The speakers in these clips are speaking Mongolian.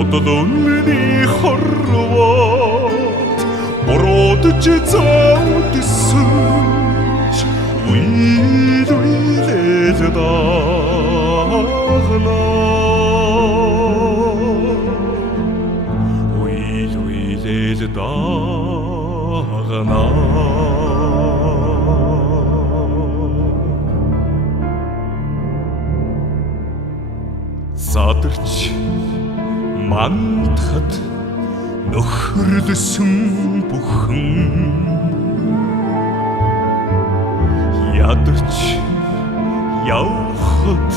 Бодолны хорвот бородож заудсэж үйлээд дагнаа үйлээд дагнаа задарч мандахад нөхөрлсөн бүхэн ядарч явхад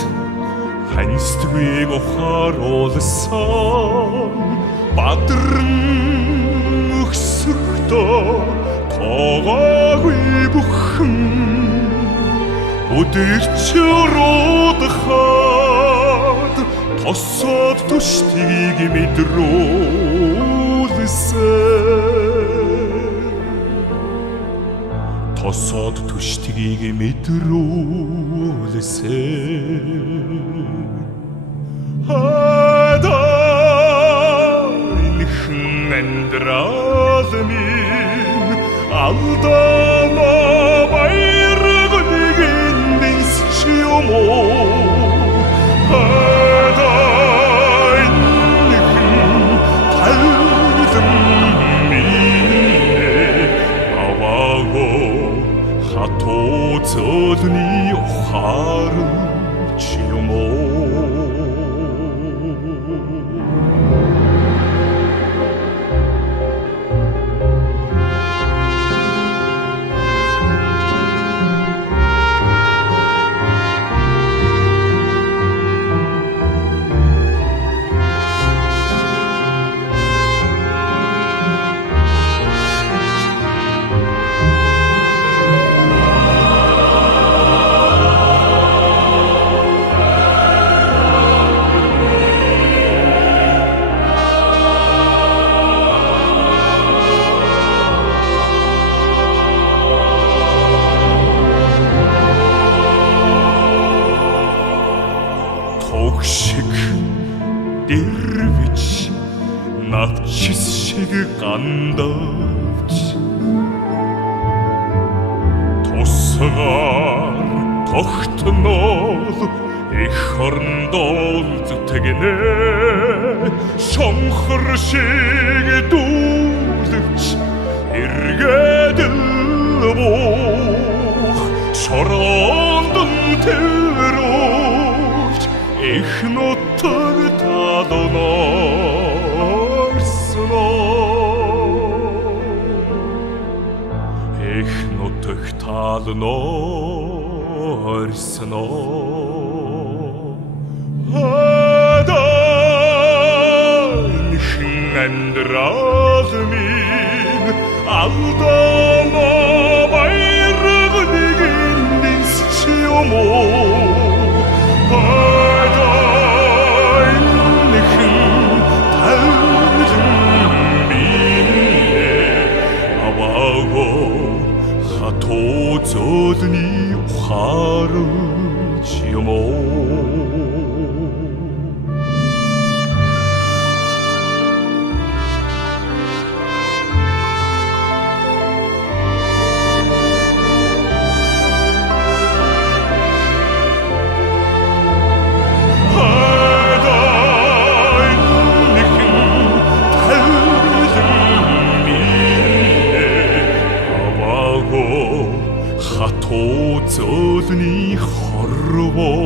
ханьстгийг ухааруулсан бадран өксөхдөө тоогоогүй бүхэн өдөрч уруудахад тосоод түштгийг мэдрүүлсэн тосоод түштгийг мэдрүүлсэн хадайнхэн амьдрал минь алдана баяргыг нисч юм уу Золны ухаарч юм дэрвич навчис шиг гандавч тусгаар тогтнол их хорндол зүтгэнэ шонхор шиг дүүлвч эргээд буух шорондон тэрүүлж их нутаг талнорсноо их нутаг талнорсноо хадайнхэн амьдрал минь алдана баяргыг нисч юм уу золны ухаарч юм золны хорвоо